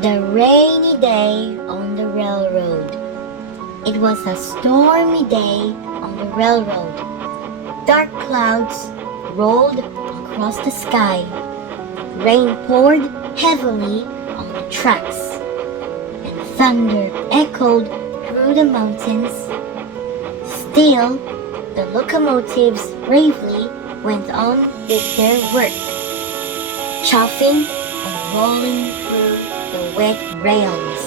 The rainy day on the railroad. It was a stormy day on the railroad. Dark clouds rolled across the sky. Rain poured heavily on the tracks, and thunder echoed through the mountains. Still, the locomotives bravely went on with their work, chuffing and rolling through the wet rails.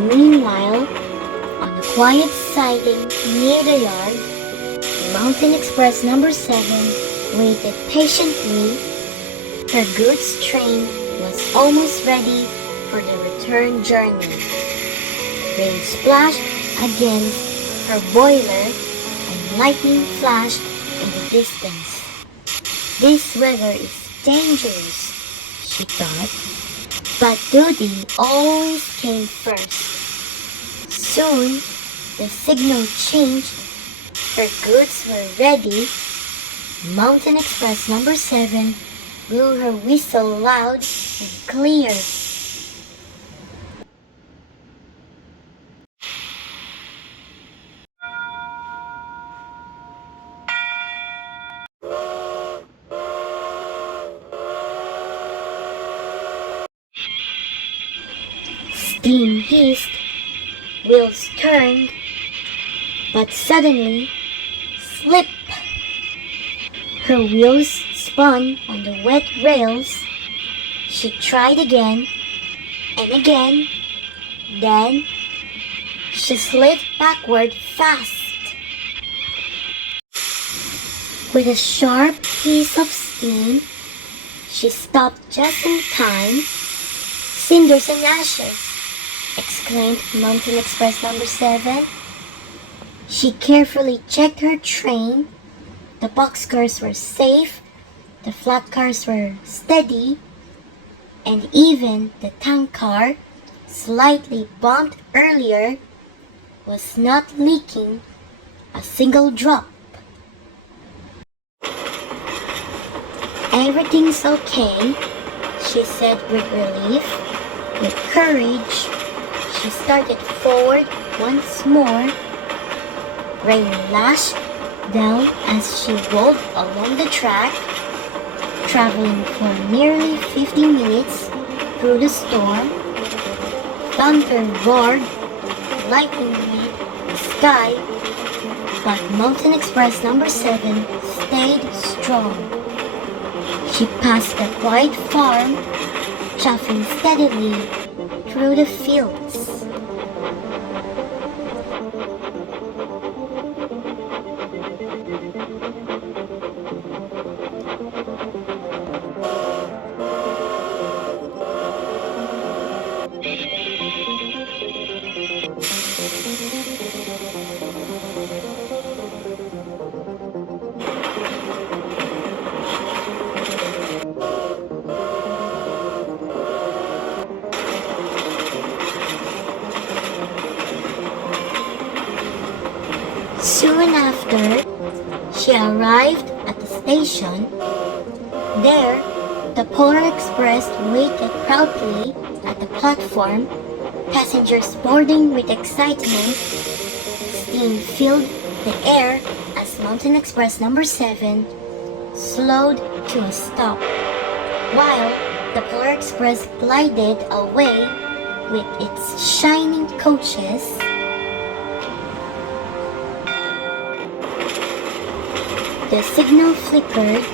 Meanwhile, on a quiet siding near the yard, Mountain Express number 7 waited patiently. Her goods train was almost ready for the return journey. Rain splashed against her boiler and lightning flashed in the distance. This weather is dangerous, she thought, but duty always came first. Soon, the signal changed. Her goods were ready. Mountain Express number 7 blew her whistle loud and clear. Steam hissed, wheels turned, but suddenly, slip! Her wheels spun on the wet rails. She tried again and again. Then, she slid backward fast. With a sharp hiss of steam, she stopped just in time. Cinders and ashes! Exclaimed Mountain Express number 7. She carefully checked her train. The boxcars were safe, the flat cars were steady, and even the tank car, slightly bumped earlier, was not leaking a single drop. Everything's okay, she said with relief. With courage, she started forward once more. Rain lashed down as she rolled along the track, traveling for nearly 50 minutes through the storm. Thunder roared, lightning lit the sky, but Mountain Express number 7 stayed strong. She passed a quiet farm, chuffing steadily through the fields. Soon after, she arrived at the station. There, the Polar Express waited proudly at the platform, passengers boarding with excitement. Steam filled the air as Mountain Express number 7 slowed to a stop, while the Polar Express glided away with its shining coaches. The signal flickered.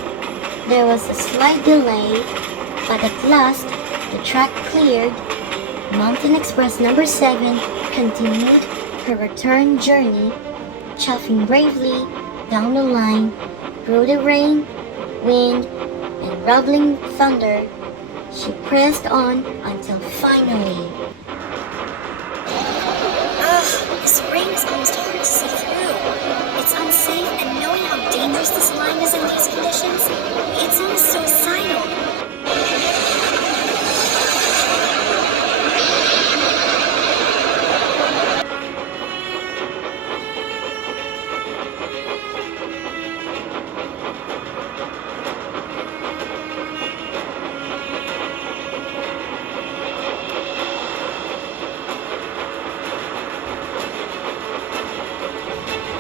There was a slight delay. But at last, the track cleared. Mountain Express number 7 continued her return journey, chuffing bravely down the line through the rain, wind, and rumbling thunder. She pressed on until finally. Ugh, this rain is almost hard to see through. It's unsafe, and knowing how dangerous this line is in these conditions, it's almost suicidal.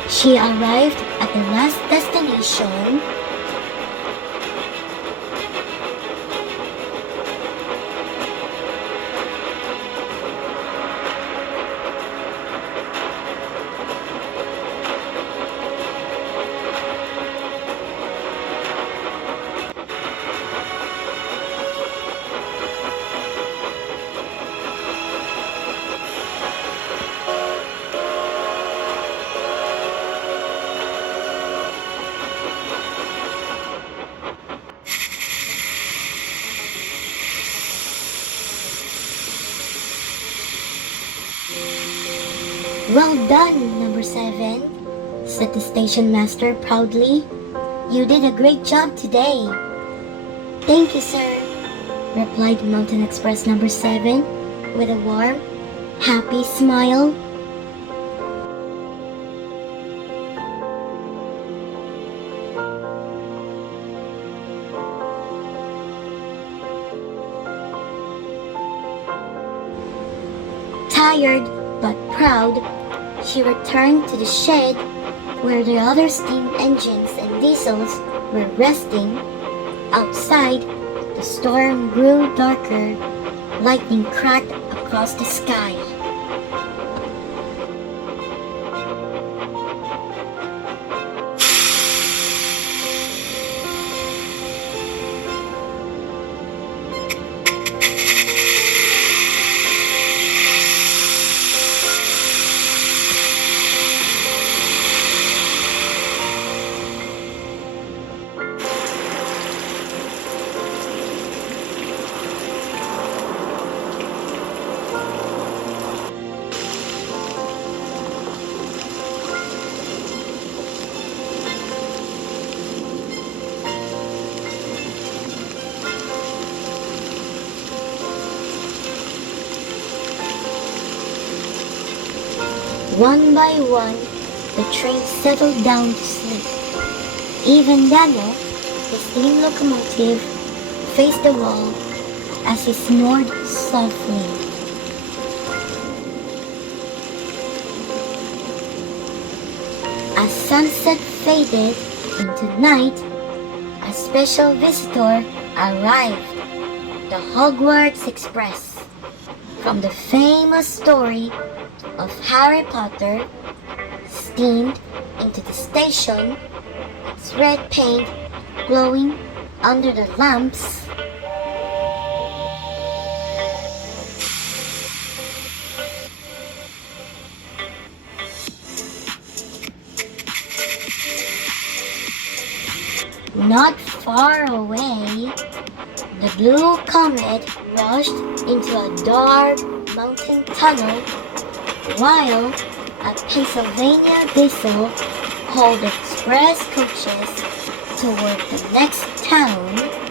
She arrived at the last destination. Well done, number 7, said the station master proudly. You did a great job today. Thank you, sir, replied Mountain Express number 7 with a warm, happy smile. Tired but proud, she returned to the shed where the other steam engines and diesels were resting. Outside, the storm grew darker. Lightning cracked across the sky. One by one, the train settled down to sleep. Even Daniel, the steam locomotive, faced the wall as he snored softly. As sunset faded into night, a special visitor arrived, the Hogwarts Express. From the famous story of Harry Potter, steamed into the station, its red paint glowing under the lamps. Not far away, the blue comet rushed into a dark mountain tunnel, while a Pennsylvania diesel hauled express coaches toward the next town.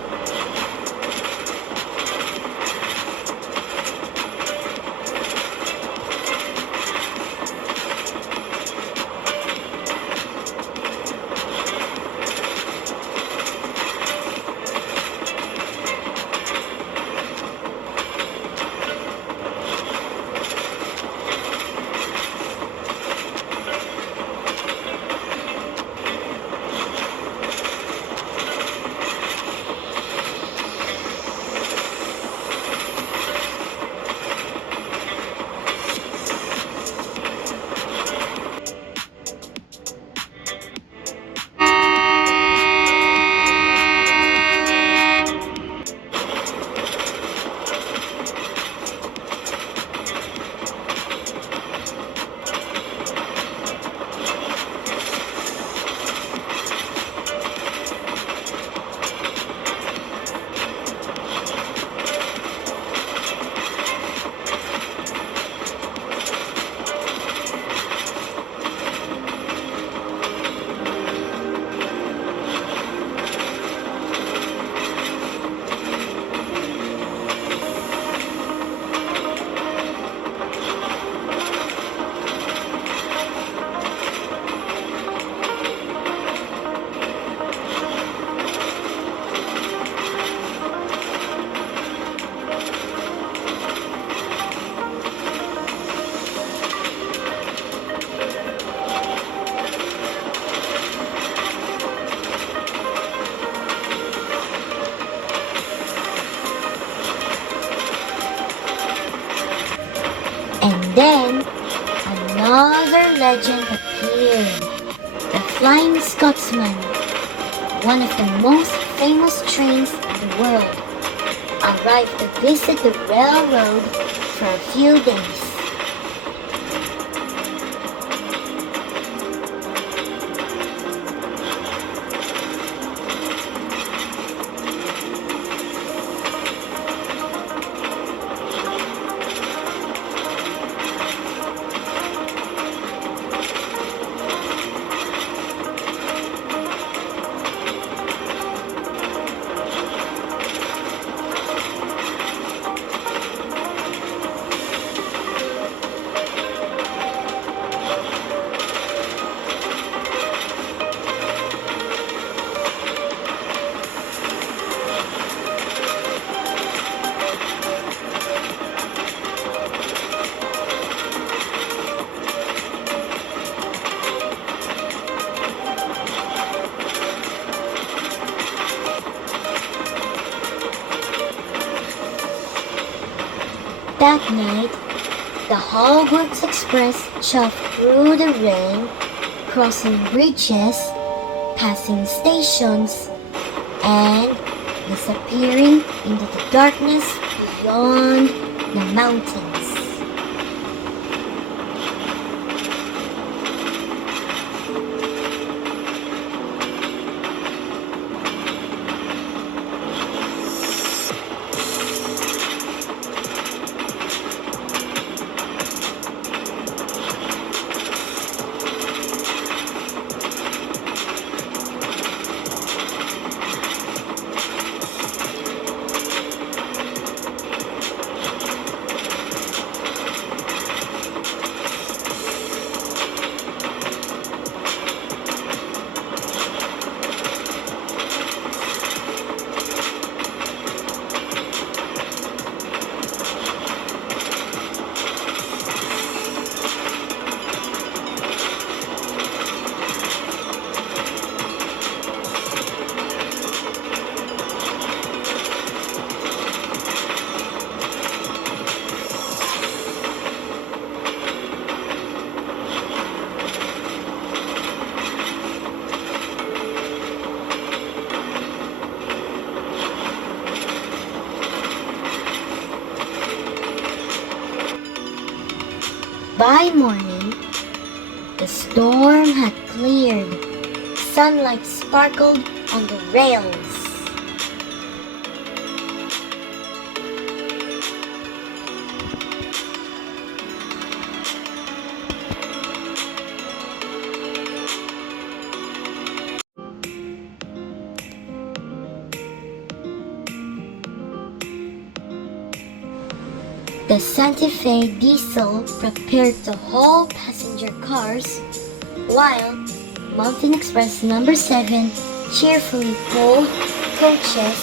Then, another legend appeared. The Flying Scotsman, one of the most famous trains in the world, arrived to visit the railroad for a few days. That night, the Hogwarts Express chuffed through the rain, crossing bridges, passing stations, and disappearing into the darkness beyond the mountains. By morning, the storm had cleared. Sunlight sparkled on the rails. The Santa Fe Diesel prepared to haul passenger cars, while Mountain Express number 7 cheerfully pulled coaches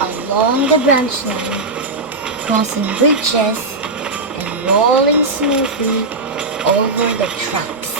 along the branch line, crossing bridges and rolling smoothly over the tracks.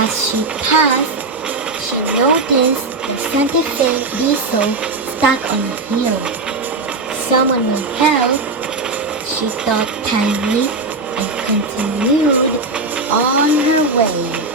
As she passed, she noticed the Santa Fe diesel stuck on a hill. Someone will help, she thought kindly, and continued on her way.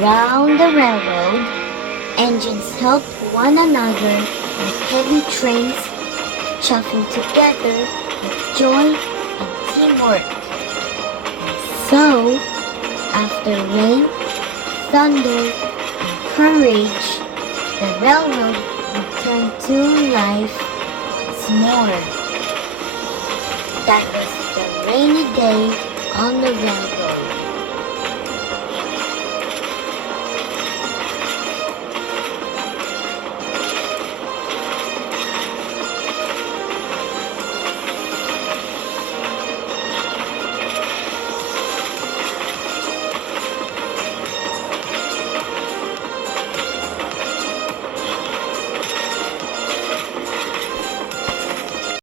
Around the railroad, engines helped one another with heavy trains, chuffing together with joy and teamwork. So, after rain, thunder, and courage, the railroad returned to life once more. That was the rainy day on the railroad.